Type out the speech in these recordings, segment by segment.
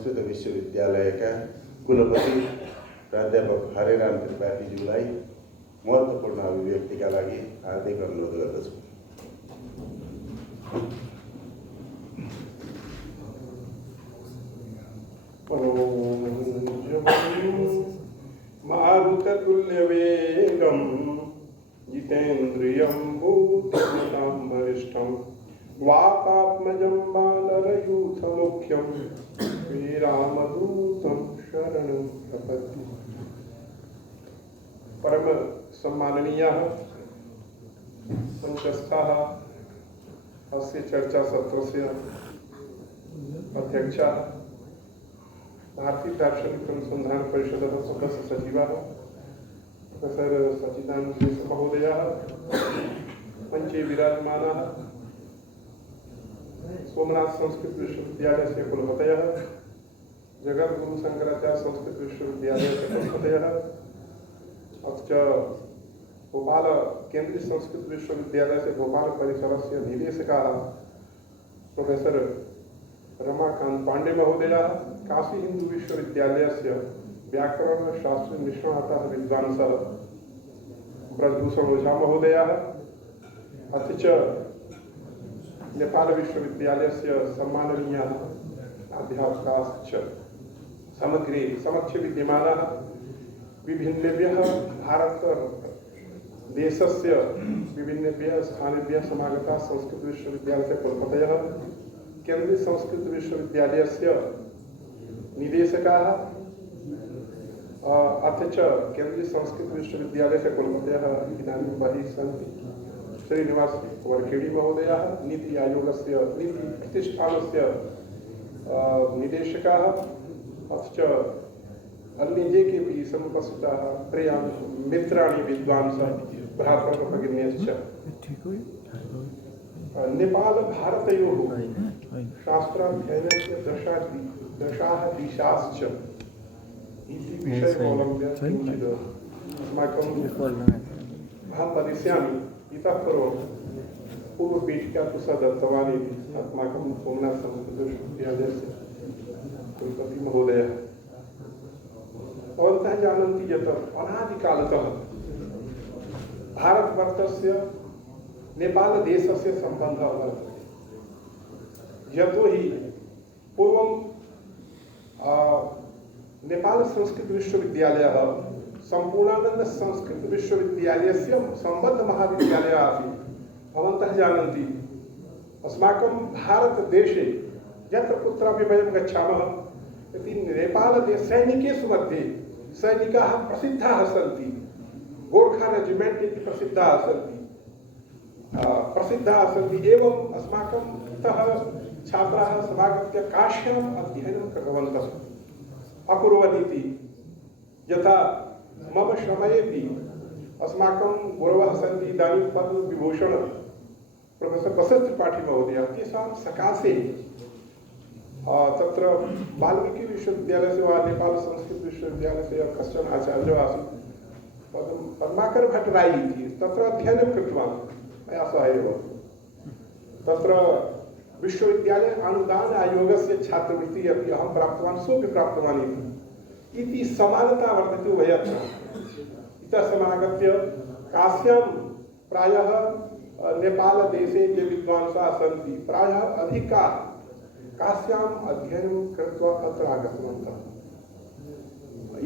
संस्कृत विश्वविद्यालयका कुलपति प्राध्यापक हरेराम त्रिपाठीज्यूलाई महत्त्वपूर्ण अभिव्यक्तिका लागि हार्दिक अनुरोध गर्दछु। मारुततुल्यवेगं जितेन्द्रियं बुद्धिमतां वरिष्ठं वातात्मजं बानरयूथमुख्यं श्रीरामदूतं शरणं प्रपद्ये। परम सम्माननीयाः संस्थाः अस्य चर्चा सत्रस्य अध्यक्षाः, भारतीय दार्शनिक अनुसंधान परिषदः सदस्य सचिवाः, प्रोफेसर सच्चिदानंद महोदयाः, मंचे विराजमानाः, सोमनाथ संस्कृत विश्वविद्यालयस्य कुलपतयः, जगद्गुरु शंकराचार्य संस्कृत विश्वविद्यालयस्य कुलपतयः, अथ च भोपाल केंद्रीय संस्कृत विश्वविद्यालयस्य भोपाल परिसरस्य निदेशकाः प्रोफेसर रमाकांत पांडे महोदयाः, काशी हिंदू विश्वविद्यालयस्य व्याकरण शास्त्र निष्णाताः विद्वांसः ब्रजभूषण ओझा महोदयाः, अथ च नेपाल विश्वविद्यालयस्य सम्माननीयाः अध्यापकाश्च समग्रे समक्ष विद्यमानाः विभिन्नेभ्यः भारत देशस्य विभिन्नेभ्यः स्थानेभ्यः समागताः संस्कृत विश्वविद्यालयस्य कुलपतयः, केंद्रीय संस्कृत विश्वविद्यालयस्य निदेशकाः, अथ च केंद्रीय संस्कृत विश्वविद्यालयस्य कुलपतयः इदानीं बहिः सन्ति श्रीनिवास वरखेड़ी महोदयाः, नीति आयोगस्य नीति प्रतिष्ठानस्य निदेशकाः, अथ च अन्ये ये केपि समुपस्थिताः प्रियां मित्राणि विद्वांसः भ्रातरः भगिन्यश्च। नेपाल भारतयोः शास्त्राध्ययनस्य दशाः दिशाश्च इति विषयमवलम्ब्य किञ्चित् अस्माकं अहं वदिष्यामि। इतः पूर्वं पूर्वपीठिका तु स दत्तवान् इति अस्माकं सोमनाथ संस्कृत विश्वविद्यालयस्य कुलपति महोदयः। भवन्तः जानन्ति यत् अनादिकालतः भारतवर्षस्य नेपाल देशस्य सम्बन्धः वर्तते। यतोहि पूर्वं नेपाल संस्कृत विश्वविद्यालयः सम्पूर्णानंद संस्कृत विश्वविद्यालयस्य सम्बद्ध महाविद्यालयः आसीत्। भवन्तः जानन्ति अस्माकं भारतदेशे यत्र कुत्रापि वयं गच्छामः इति नेपालदेशे सैनिकेषु मध्ये सैनिकाः प्रसिद्धाः सन्ति। गोर्खा रेजिमेंट इति प्रसिद्धाः सन्ति। एवं अस्माकं तः छात्राः समागत्य काश्याम् अध्ययनं कृतवन्तः अकुर्वन् इति। यथा मम समयेपि अस्माकं गुरवः सन्ति इदानीं पद्मविभूषण प्रोफेसर बसंत त्रिपाठी महोदयः, तेषां सकाशे तत्र वाल्मीकि विश्वविद्यालयस्य वा नेपाल संस्कृत विश्वविद्यालयस्य कश्चन आचार्यो आसीत् पद्माकर भट्टराई इति, तत्र अध्ययनं कृतवान् मया सह एव। तत्र विश्वविद्यालय अनुदान आयोगस्य छात्रवृत्तिः अपि अहं प्राप्तवान्, सोऽपि प्राप्तवान् इति समानता वर्तते उभयत्र। इतः समागत्य काश्यां प्रायः नेपालदेशे ये विद्वांसाः सन्ति प्रायः अधिकाः काश्याम् अध्ययनं कृत्वा अत्र आगतवन्तः।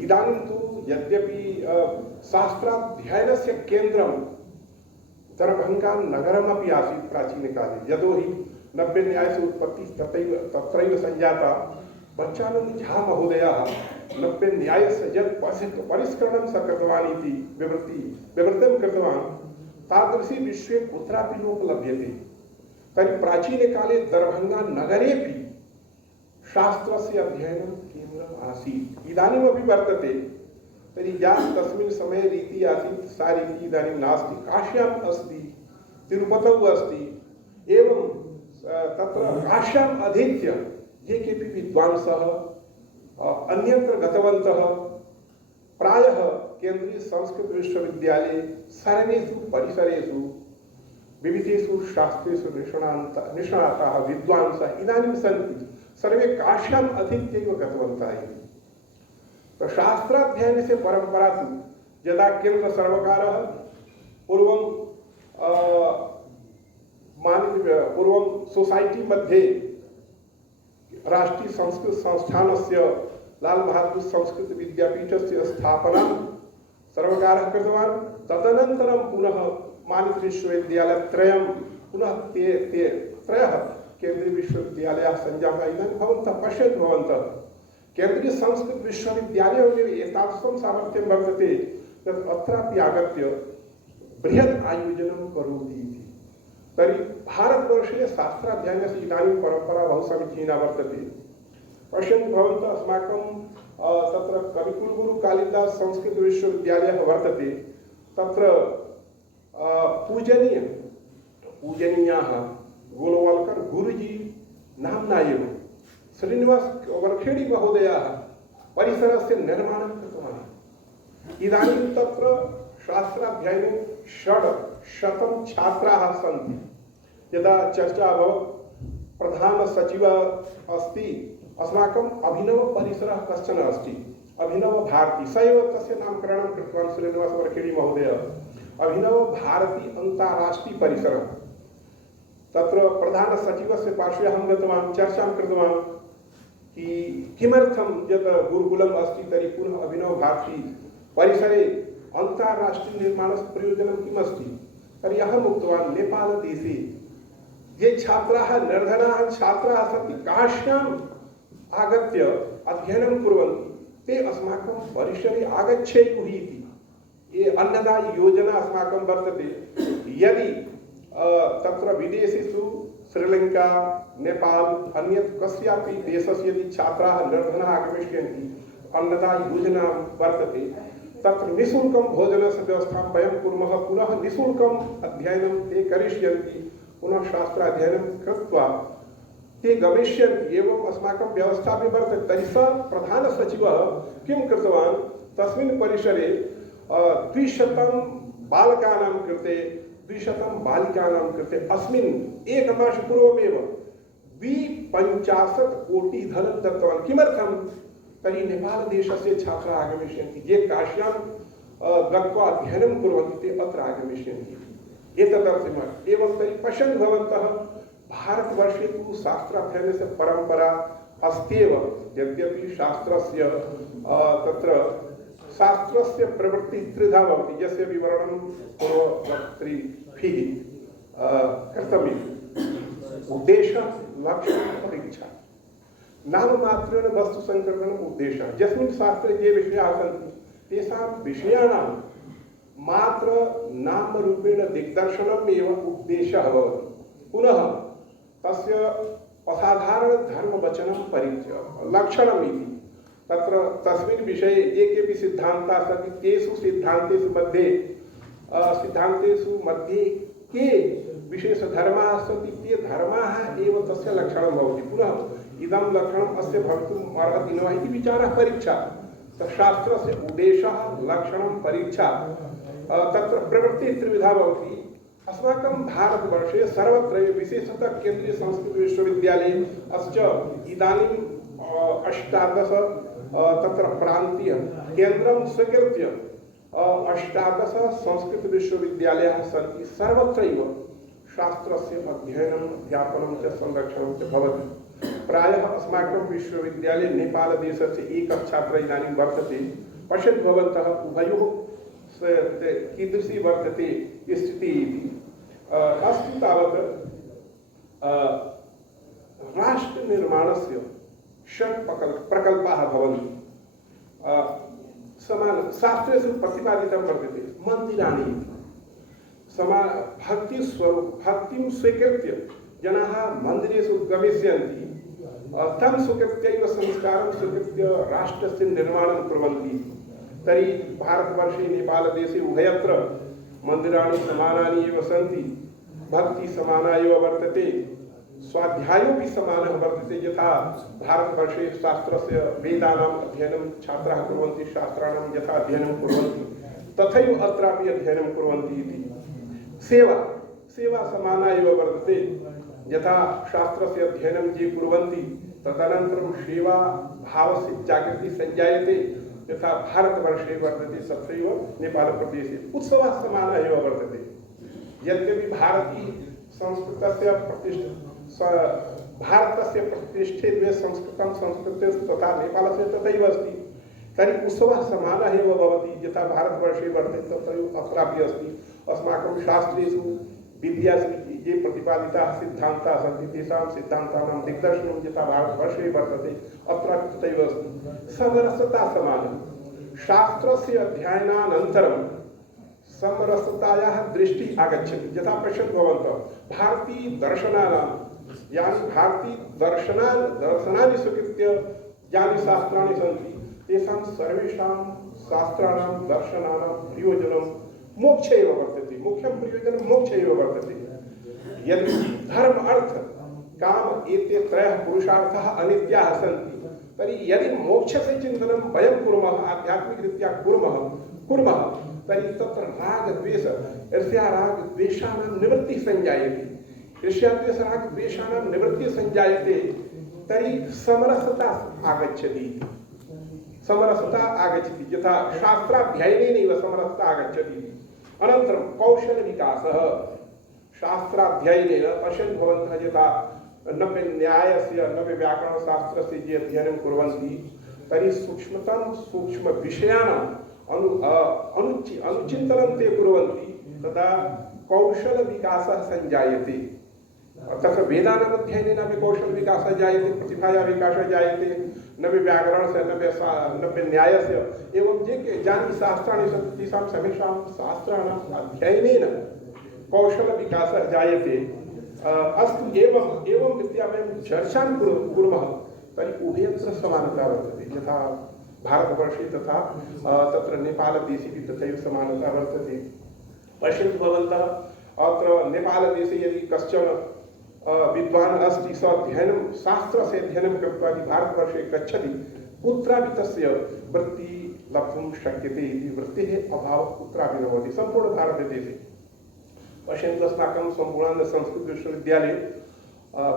इदानीं तु यद्यपि शास्त्राध्ययनस्य केन्द्रं दरभङ्गा नगरमपि आसीत् प्राचीनकाले। यतोहि नब्बे न्यायस्य उत्पत्तिः तत्रैव सञ्जाता। बच्चानंद झा महोदयाः नब्बे न्यायस्य यत् परिष्करणं स कृतवान् इति विवृतं कृतवान्, तादृशी विश्वे कुत्रापि नोपलभ्यते। तर्हि प्राचीनकाले दरभङ्गा नगरेपि शास्त्रस्य अध्ययनं केन्द्रम् आसीत्, इदानीमपि वर्तते। तर्हि या तस्मिन् समये रीतिः आसीत् सा रीतिः इदानीं नास्ति। काश्याम् अस्ति, तिरुपतौ अस्ति। एवं तत्र काश्याम् अधीत्य ये केपि विद्वांसः अन्यत्र गतवन्तः प्रायः केन्द्रीय संस्कृत विश्वविद्यालये सर्वेषु परिसरेषु विविधेषु शास्त्रेषु निष्णाताः विद्वांसः इदानीं सन्ति। सर्वे काश्याम् अधीत्यैव गतवन्तः इति। तो शास्त्राध्ययनस्य परम्परा तु यदा केन्द्रसर्वकारः पूर्वं सोसाइटी मध्ये राष्ट्रीय संस्कृत संस्थानस्य लाल बहादुर संस्कृत विद्यापीठस्य स्थापनां सर्वकारः कृतवान्। तदनन्तरं पुनः मानित विश्वविद्यालयत्रयं पुनः ते त्रयः केन्द्रीय विश्वविद्यालयाः सञ्जाताः। इदानीं भवन्तः पश्यन्तु, भवन्तः केन्द्रीय संस्कृत विश्वविद्यालये एतादृशं सामर्थ्यं वर्तते यत् अत्रापि आगत्य बृहत् आयोजनं करोति इति। तर्हि भारतवर्षे शास्त्राध्ययनस्य इदानीं परम्परा बहु समीचीना वर्तते। पश्यन्तु भवन्तः, अस्माकं तत्र कविकुलगुरु कालिदास संस्कृत विश्वविद्यालयः वर्तते। तत्र पूजनीयाः गोलवलकर गुरुजी नाम्ना एव श्रीनिवास वरखेड़ी महोदयाः परिसरस्य निर्माणं कृतवान्। इदानीं तत्र शास्त्राध्ययने 600 छात्राः सन्ति। यदा चर्चा अभवत्, प्रधान सचिवः अस्ति अस्माकं अभिनव परिसरः कश्चन अस्ति, अभिनव भारती, स एव तस्य नामकरणं कृतवान् श्रीनिवास वरखेड़ी महोदयः। अभिनव भारती अन्ताराष्ट्रीय परिसरः, तत्र प्रधान सचिवस्य पार्श्वे अहं गतवान्, चर्चां कृतवान् कि किमर्थं यत् गुरुकुलम् अस्ति तर्हि पुनः अभिनव भारती परिसरे अन्ताराष्ट्रीय निर्माणस्य प्रयोजनं किम् अस्ति। तर्हि अहम् उक्तवान्, नेपालदेशे ये छात्राः निर्धनाः छात्राः सन्ति, काश्याम् आगत्य अध्ययनं कुर्वन्ति, ते अस्माकं परिसरे आगच्छेयुः इति ये अन्नदा योजना अस्माकं वर्तते। यदि तत्र विदेशेषु श्रीलंका, नेपाल, अन्यत् कस्यापि देशस्य यदि छात्राः निर्धनाः आगमिष्यन्ति, अन्नदा योजना वर्तते, तत्र निःशुल्कं भोजनस्य व्यवस्थां वयं कुर्मः, पुनः निःशुल्कम् अध्ययनं ते करिष्यन्ति, पुनः शास्त्राध्ययनं कृत्वा ते गमिष्यन्ति। एवम् अस्माकं व्यवस्था अपि वर्तते। तर्हि सः प्रधानसचिवः किं कृतवान्, तस्मिन् परिसरे 200 बालकानां कृते 200 बालिकानां कृते अस्मिन् एकमासपूर्वमेव 50 कोटि धनं दत्तवान्। किमर्थं, तर्हि नेपालदेशस्य छात्राः आगमिष्यन्ति, ये काश्यां गत्वा अध्ययनं कुर्वन्ति ते अत्र आगमिष्यन्ति। एतदर्थम् एवं तर्हि पश्यन्तु भवन्तः, भारतवर्षे तु शास्त्राध्ययनस्य परम्परा अस्त्येव। यद्यपि शास्त्रस्य तत्र शास्त्रस्य प्रवृत्ति त्रिधा भवति, यस्य विवरणं पूर्ववक्तृभिः कर्तव्यम्। उद्देशः, लक्ष्यं, परीक्षा। नाममात्रेण वस्तुसङ्कलनम् उद्देशः। यस्मिन् शास्त्रे ये विषयाः सन्ति तेषां विषयाणां मात्र नामरूपेण दिग्दर्शनम् एव उद्देशः भवति। पुनः तस्य असाधारणधर्मवचनं परिचय लक्षणम् इति। तत्र तस्मिन् विषये ये केऽपि सिद्धान्ताः सन्ति, तेषु सिद्धान्तेषु मध्ये के विशेषधर्माः सन्ति, ते धर्माः एव तस्य लक्षणं भवति। पुनः इदं लक्षणम् अस्य भवितुम् अर्हति न वा इति विचारः परीक्षा। शास्त्रस्य उद्देशः, लक्षणं, परीक्षा। तत्र प्रवृत्तिः त्रिविधा भवति। अस्माकं भारतवर्षे सर्वत्र विशेषतः केन्द्रीय संस्कृत विश्वविद्यालये अस्य इदानीं 18 तत्र प्रान्तीय केन्द्रं स्वीकृत्य 18 संस्कृत विश्वविद्यालयाः सन्ति। सर्वत्रैव शास्त्रस्य अध्ययनम्, अध्यापनं च संरक्षणं च भवति। प्रायः अस्माकं विश्वविद्यालये नेपालदेशस्य एकः छात्रः इदानीं वर्तते। पश्यन्तु भवन्तः, उभयोः कीदृशी वर्तते स्थितिः इति। अस्ति तावत् राष्ट्रनिर्माणस्य 6 प्रकल्पाः भवन्ति। शास्त्रेषु प्रतिपादितं वर्तते मन्दिराणि इति। भक्तिं स्वीकृत्य जनाः मन्दिरेषु गमिष्यन्ति, तं स्वीकृत्यैव संस्कारं स्वीकृत्य राष्ट्रस्य निर्माणं कुर्वन्ति। तर्हि भारतवर्षे नेपालदेशे उभयत्र मन्दिराणि समानानि एव सन्ति, भक्ति समाना एव वर्तते, स्वाध्यायोपि समानः वर्तते। यथा भारतवर्षे शास्त्रस्य वेदानाम् अध्ययनं छात्राः कुर्वन्ति, शास्त्राणां यथा अध्ययनं कुर्वन्ति तथैव अत्रापि अध्ययनं कुर्वन्ति इति। सेवा समाना एव वर्तते। यथा शास्त्रस्य अध्ययनं ये कुर्वन्ति तदनन्तरं सेवा भावस्य जागृति संजायते यथा भारतवर्षे वर्तते तथैव नेपालप्रदेशे उत्सवः समानः एव वर्तते। यद्यपि भारतीय संस्कृतस्य भारतस्य प्रतिष्ठे द्वे संस्कृतं संस्कृते तथा नेपालस्य तथैव अस्ति तर्हि उत्सवः समानः एव भवति यथा भारतवर्षे वर्तते तथैव अत्रापि अस्ति। अस्माकं शास्त्रेषु विद्यासु ये प्रतिपादिताः सिद्धान्ताः सन्ति तेषां सिद्धान्तानां दिग्दर्शनं यथा भारतवर्षे वर्तते अत्रापि तथैव अस्ति। समरसता समानं शास्त्रस्य अध्ययनानन्तरं समरसतायाः दृष्टिः आगच्छति। यथा पश्यन्तु भवन्तः भारतीयदर्शनानां यानि दर्शनानि स्वीकृत्य यानि शास्त्राणि सन्ति तेषां सर्वेषां शास्त्राणां दर्शनानां प्रयोजनं मोक्ष एव वर्तते। मुख्यं प्रयोजनं मोक्ष एव वर्तते। यदि धर्म अर्थ काम एते त्रयः पुरुषार्थाः अनित्याः सन्ति तर्हि यदि मोक्षस्य चिन्तनं वयं कुर्मः आध्यात्मिकरीत्या कुर्मः तर्हि तत्र रागद्वेष ईर्ष्यारागद्वेषाणां निवृत्तिः संजायते। ईर्ष्याद्वेषारागद्वेषाणां निवृत्तिः संजायते तर्हि समरसता आगच्छति। समरसता आगच्छति यथा शास्त्राध्ययनेनैव समरसता आगच्छति। अनन्तरं कौशलविकासः शास्त्राध्ययनेन पश्यन्तु भवन्तः यथा नव्य न्यायस्य नव्य व्याकरणशास्त्रस्य ये अध्ययनं कुर्वन्ति तर्हि सूक्ष्मतम सूक्ष्मविषयाणाम् अनुचिन्तनं ते कुर्वन्ति तदा कौशलविकासः संजायते। तत्र वेदानाम् अध्ययनेनापि कौशलविकासः जायते, प्रतिभायाः विकासः जायते, नव्य व्याकरणस्य नव्य न्यायस्य एवं ये यानि शास्त्राणि सन्ति तेषां सर्वेषां शास्त्राणाम् अध्ययनेन कौशलविकासः जायते। अस्तु एवं रीत्या वयं चर्चां कुर्मः तर्हि उभयत्र समानता वर्तते। यथा भारतवर्षे तथा तत्र नेपालदेशेपि तथैव समानता वर्तते। पश्यन्तु भवन्तः अत्र नेपालदेशे यदि कश्चन विद्वान् अस्ति स अध्ययनं शास्त्रस्य अध्ययनं कृत्वा यदि भारतवर्षे गच्छति कुत्रापि तस्य वृत्तिः लब्धुं शक्यते इति वृत्तेः अभावः कुत्रापि न भवति सम्पूर्णभारतदेशे। पश्यन्तु अस्माकं सम्पूर्णानन्दसंस्कृतविश्वविद्यालये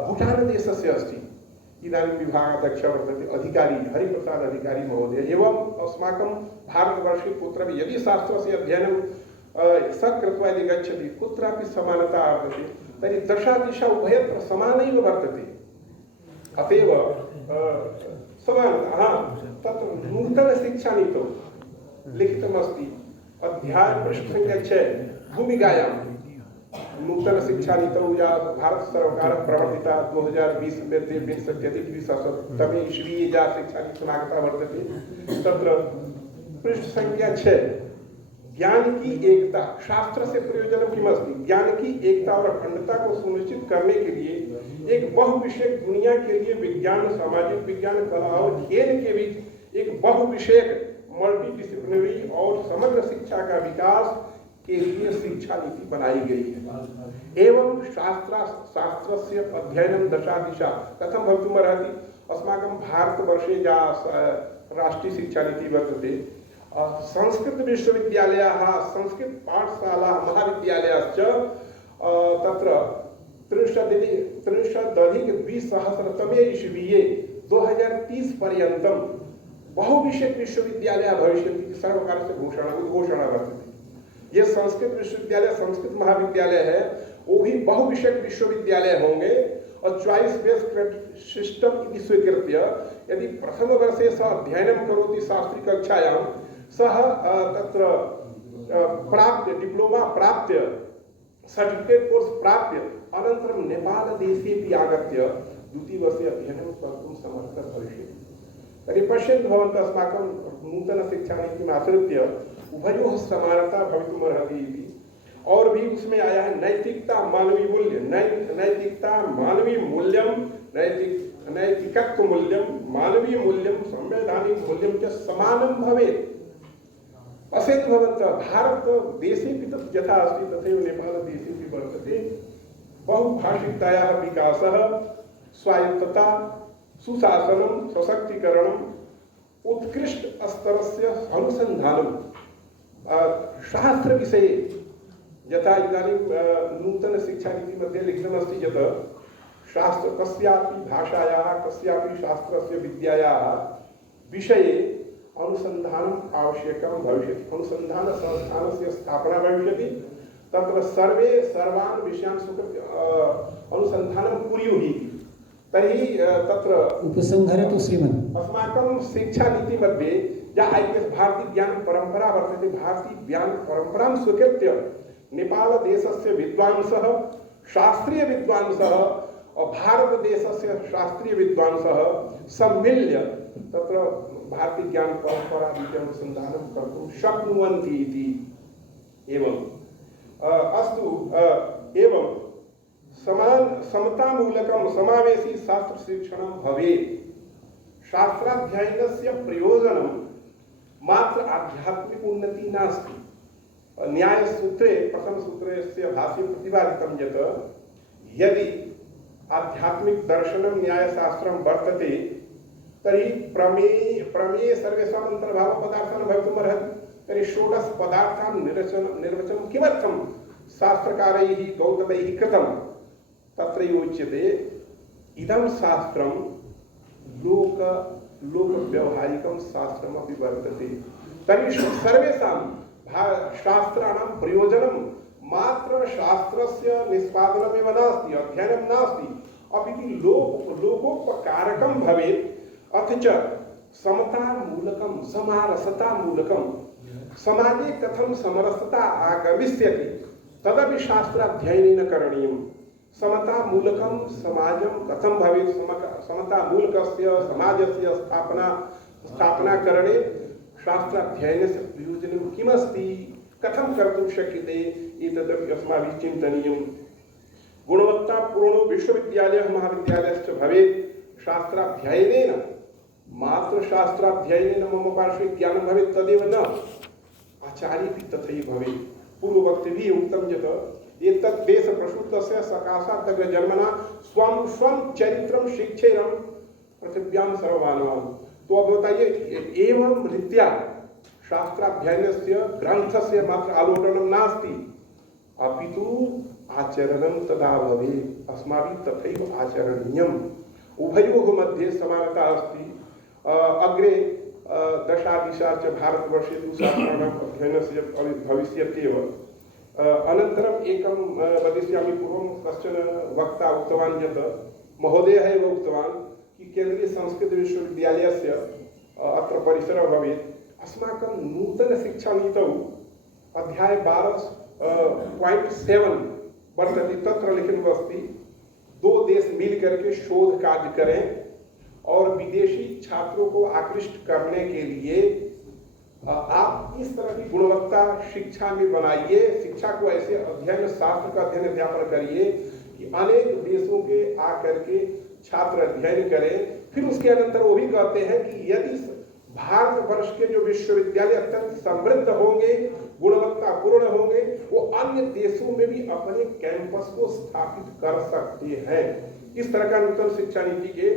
भूटानदेशस्य अस्ति। इदानीं विभागाध्यक्षः वर्तते अधिकारी हरिप्रसाद अधिकारी महोदय। एवं अस्माकं भारतवर्षे कुत्रापि यदि शास्त्रस्य अध्ययनं स कृत्वा यदि गच्छति कुत्रापि समानता वर्तते तर्हि दशादिशा उभयत्र समानैव वर्तते। अतएव समानता तत्र नूतनशिक्षानीतौ लिखितमस्ति अध्याय पृष्ठसंख्या 6 भूमिकायां नूतनशिक्षानीतौ या भारत सर्वकारः प्रवर्तिता 2020 मध्ये विंशत्यधिक-द्विसहस्रतमे ईस्वीये या शिक्षानीति समागता वर्तते तत्र पृष्ठसंख्या 6 ज्ञान की एकता शास्त्र से प्रयोजन किमस्ति ज्ञान की एकता और अखंडता को सुनिश्चित करने के लिए एक बहुविषयक दुनिया के लिए विज्ञान सामाजिक विज्ञान कला और खेल के बीच एक बहुविषयक मल्टीडिसिप्लिनरी और समग्र शिक्षा का विकास के लिए शिक्षा नीति बनाई गई है। एवं शास्त्रस्य अध्ययनं दशा दिशा कथं भवितुमर्हति। अस्माकं भारतवर्षे या राष्ट्रीय शिक्षा नीति वर्तते संस्कृत विश्वविद्यालयाः संस्कृत पाठशालाः महाविद्यालयाश्च तत्र 33-20सहस्रतमे ईस्वीये 2030 पर्यन्तं बहुविषयक विश्वविद्यालयाः भविष्यन्ति सर्वकारस्य उद्घोषणा वर्तते। ये संस्कृत विश्वविद्यालय संस्कृत महाविद्यालय है वो भी बहुविषयक विश्वविद्यालय होंगे और चॉइस बेस्ड सिस्टम इति स्वीकृत्य यदि प्रथम वर्षे सः अध्ययनं करोति शास्त्री कक्षायां सः तत्र प्राप्य डिप्लोमा प्राप्य सर्टिफिकेट कोर्स प्राप्य अनन्तरं नेपालदेशेऽपि आगत्य द्वितीयवर्षे अध्ययनं कर्तुं समर्थः भविष्यति। तर्हि पश्यन्तु भवन्तः अस्माकं नूतनशिक्षानीतिम् आश्रित्य उभयोः समानता भवितुमर्हति इति। और भी उसमें आया है नैतिकता मानवीय मूल्य नैतिकता मानवीय मूल्यम नैतिकत्व मूल्यम मानवीय मूल्यम संवैधानिक मूल्यम च समानं भवेत्। पश्यन्तु भवन्तः भारतदेशेऽपि तत् यथा अस्ति तथैव नेपालदेशेऽपि वर्तते बहुभाषिकतायाः विकासः स्वायत्तता सुशासनं सशक्तीकरणम् उत्कृष्ट स्तरस्य अनुसन्धानं शास्त्रविषये यथा इदानीं नूतनशिक्षानीतिमध्ये लिखितमस्ति यत् शास्त्र कस्यापि भाषायाः कस्यापि शास्त्रस्य विद्यायाः विषये अनुसन्धानम् आवश्यकं भविष्यति। अनुसन्धानसंस्थानस्य स्थापना भविष्यति। तत्र सर्वे सर्वान् विषयान् स्वीकृत्य अनुसन्धानं कुर्युः। तर्हि तत्र उपसंहरतु श्रीमन्। अस्माकं शिक्षानीतिमध्ये या IPS भारतीय ज्ञान परंपरा वर्तते, भारतीय ज्ञान परंपरां स्वीकृत्य नेपालदेशस्य विद्वांसः, शास्त्रीय विद्वांसः और भारतदेशस्य शास्त्रीय विद्वांसः सम्मिल्य तत्र भारतीय ज्ञान परंपरा अनुसन्धानं कर्तुं शक्नुवन्ति इति। एवं अस्तु एवं समतामूलकं समावेशी शास्त्र शिक्षणं भवेत्। शास्त्राध्ययनस्य प्रयोजनं मात्र आध्यात्मिक उन्नति नास्ति। न्यायसूत्रे प्रथमसूत्रस्य भाष्ये प्रतिपादितं यत् यदि आध्यात्मिक दर्शनं न्यायशास्त्रं वर्तते तर्हि प्रमेये सर्वेषाम् अन्तर्भावः पदार्थानां भवितुमर्हति। तर्हि षोडश पदार्थानां निर्वचनं किमर्थं शास्त्रकारैः गौतमैः कृतं? तत्र उच्यते इदं शास्त्रं लोक व्यवहारिकं शास्त्रमपि वर्तते। तर्हि सर्वेषां शास्त्राणां प्रयोजनं मात्र शास्त्रस्य निष्पादनमेव नास्ति, अध्ययनं नास्ति, अपि लोकोपकारकं भवेत्। अथ च समतामूलकं समारसतामूलकं समाजे कथं समरसता आगमिष्यति तदपि शास्त्राध्ययनेन करणीयम्। समतामूलकं समाजं कथं भवेत्, समतामूलकस्य समाजस्य स्थापनाकरणे शास्त्राध्ययनस्य प्रयोजनं किमस्ति, कथं कर्तुं शक्यते, एतदपि अस्माभिः चिन्तनीयम्। गुणवत्तापूर्णो विश्वविद्यालयः महाविद्यालयश्च भवेत् शास्त्राध्ययनेन। मात्र शास्त्राध्ययनेन मम पार्श्वे ज्ञानं भवेत् तदेव न, आचार्येऽपि तथैव भवेत्। पूर्ववक्तृभिः उक्तं यत् एतत् देशप्रसूतस्य सकाशादग्रजन्मना स्वं स्वं चरित्रं शिक्षेरं पृथिव्यां सर्वमानवान्। तो अब बताइए, एवं रीत्या शास्त्राध्ययनस्य ग्रंथस्य मात्र आलोटनं नास्ति, अपितु आचरणं तदा भवेत्। अस्माभिः तथैव आचरणीयम्। उभयोः मध्ये समानता अस्ति। अग्रे दशादिशा च भारतवर्षे तु शास्त्राणाम् अध्ययनस्य भविष्यत्येव। अनन्तरम् एकं वदिष्यामि। पूर्वं कश्चन वक्ता उक्तवान् यत् महोदयः एव उक्तवान् कि केन्द्रीय संस्कृत विश्वविद्यालयस्य अत्र परिसरः भवेत्। अस्माकं नूतनशिक्षानीतौ अध्याय 12.7 वर्तते। तत्र लिखितम् अस्ति, 2 देश मिल करके शोध कार्य करें और विदेशी छात्रों को आकृष्ट करने के लिए आप इस तरह की गुणवत्ता शिक्षा में बनाइए। शिक्षा को ऐसे अध्ययन, शास्त्र का अध्ययन अध्यापन करिए कि अनेक देशों के आकर के छात्र अध्ययन करें। फिर उसके अनंतर वो भी कहते हैं कि यदि भारतवर्ष के जो विश्वविद्यालय अत्यंत समृद्ध होंगे, गुणवत्तापूर्ण होंगे, वो अन्य देशों में भी अपने कैंपस को स्थापित कर सकते हैं। इस तरह का नूतन शिक्षा नीति के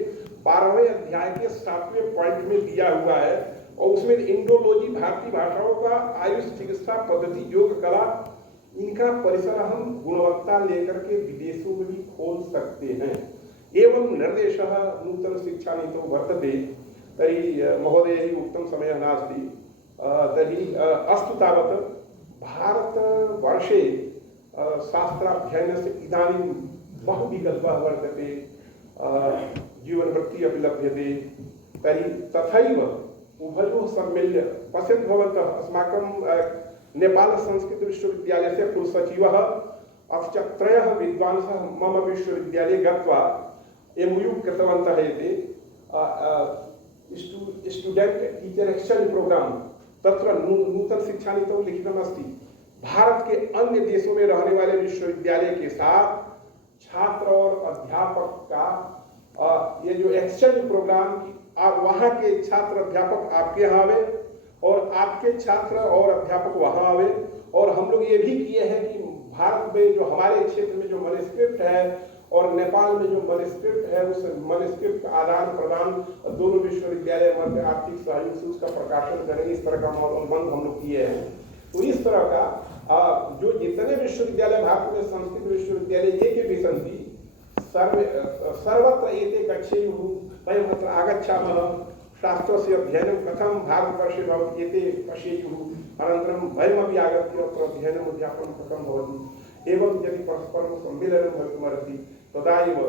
12वें अध्याय के 7वें पॉइंट में दिया हुआ है। और उसमें इंडोलॉजी, भारतीय भाषाओं का, आयुष चिकित्सा पद्धति, योग कला, इनका परिसर हम गुणवत्ता लेकर के विदेशों में भी खोल सकते हैं। एवं निर्देशः नूतन शिक्षा नीतौ वर्तते। तर्हि महोदयैः उक्तं समयः नास्ति। तर्हि अस्तु तावत् भारतवर्षे शास्त्राध्ययनस्य इदानीं बहु विकल्पः वर्तते, जीवनवृत्तिः अपि लभ्यते। तर्हि तथैव उभयोः सम्मिल्य पश्यन्तु भवन्तः, अस्माकं नेपाल संस्कृत विश्वविद्यालयस्य कुलसचिवः अथ च 3 विद्वांसः मम विश्वविद्यालये गत्वा MOU कृतवन्तः। एते स्टूडेंट टीचर एक्सचेंज प्रोग्राम, तत्र नूतन शिक्षा नीतौ लिखितमस्ति, भारत के अन्य देशों में रहने वाले विश्वविद्यालय के साथ छात्र और अध्यापक का ये जो एक्सचेंज प्रोग्राम, आप वहाँ के छात्र अध्यापक आपके यहाँ आवे और आपके छात्र और अध्यापक वहाँ आवे। और हम लोग ये भी किए हैं कि भारत में जो हमारे क्षेत्र में जो मैन्युस्क्रिप्ट है और नेपाल में जो मैन्युस्क्रिप्ट है, उस मैन्युस्क्रिप्ट का आदान प्रदान दोनों विश्वविद्यालय मध्य आर्थिक सहयोग से उसका प्रकाशन करेंगे। इस तरह का अनुबंध हम लोग किए हैं। तो इस तरह का जो जितने विश्वविद्यालय भारत में संस्कृत विश्वविद्यालय ये के भी संति सर्वत्र एते गच्छेयुः वयम् अत्र आगच्छामः शास्त्रस्य अध्ययनं कथं भारतवर्षे भवति एते पश्येयुः अनन्तरं वयमपि आगत्य अत्र अध्ययनम् अध्यापनं कथं भवति एवं यदि परस्परं सम्मेलनं भवितुमर्हति तदा एव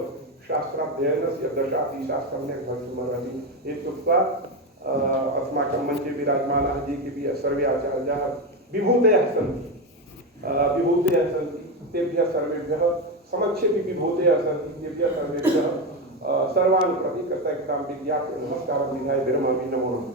शास्त्राध्ययनस्य दशापि सम्यक् भवितुमर्हति इत्युक्त्वा अस्माकं मञ्चे विराजमानाः ये केपि सर्वे आचार्याः विभूतयः सन्ति तेभ्यः सर्वेभ्यः समक्षेपि विभूतयः सन्ति तेभ्यः सर्वेभ्यः सर्वान् प्रति कृतज्ञतां विज्ञाप्य नमस्कारं विधाय विरमामि। नमो नमः।